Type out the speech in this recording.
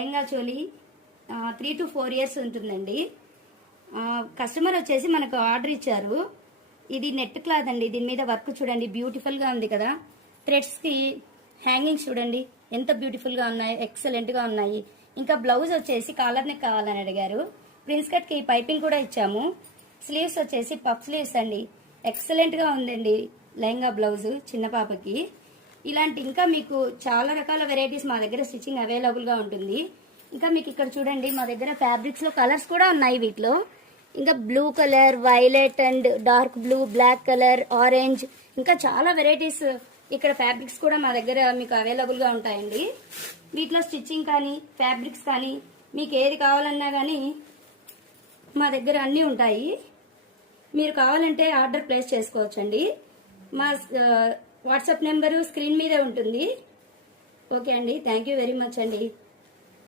Lehenga choli 3 to 4 years ఉంటుందండి. Customer వచ్చేసి మనకు ఆర్డర్ ఇచ్చారు. ఇది నెట్ క్లాత్ అండి. దీని మీద వర్క్ చూడండి, బ్యూటిఫుల్ గా ఉంది కదా. థ్రెడ్స్ కి హ్యాంగింగ్స్ చూడండి ఎంత బ్యూటిఫుల్ గా ఉన్నాయి, ఎక్సలెంట్ గా ఉన్నాయి. ఇంకా బ్లౌజ్ వచ్చేసి కాలర్ నెక్ కావాలని అడిగారు. ప్రిన్స్ కట్ కి పైపింగ్ కూడా ఇచ్చాము. స్లీవ్స్ వచ్చేసి పఫ్ స్లీవ్స్ అండి, ఎక్సలెంట్ గా ఉందండి లెహంగా బ్లౌజ్ చిన్న పాపకి. ఇలాంటి ఇంకా మీకు చాలా రకాల వెరైటీస్ మా దగ్గర స్టిచ్చింగ్ అవైలబుల్ గా ఉంటుంది. ఇంకా మీకు ఇక్కడ చూడండి మా దగ్గర ఫ్యాబ్రిక్స్ లో కలర్స్ కూడా ఉన్నాయి వీటిలో. ఇంకా blue colour, violet and dark blue, black colour, orange, ఇంకా చాలా వెరైటీస్ ఇక్కడ ఫ్యాబ్రిక్స్ కూడా మా దగ్గర మీకు అవైలబుల్ గా ఉంటాయండి. వీటిలో స్టిచ్చింగ్ కానీ ఫ్యాబ్రిక్స్ కానీ మీకు ఏది కావాలన్నా కానీ మా దగ్గర అన్నీ ఉంటాయి. మీరు కావాలంటే ఆర్డర్ ప్లేస్ చేసుకోవచ్చండి. మా వాట్సాప్ నెంబరు స్క్రీన్ మీదే ఉంటుంది. ఓకే అండి, థ్యాంక్ యూ వెరీ మచ్ అండి.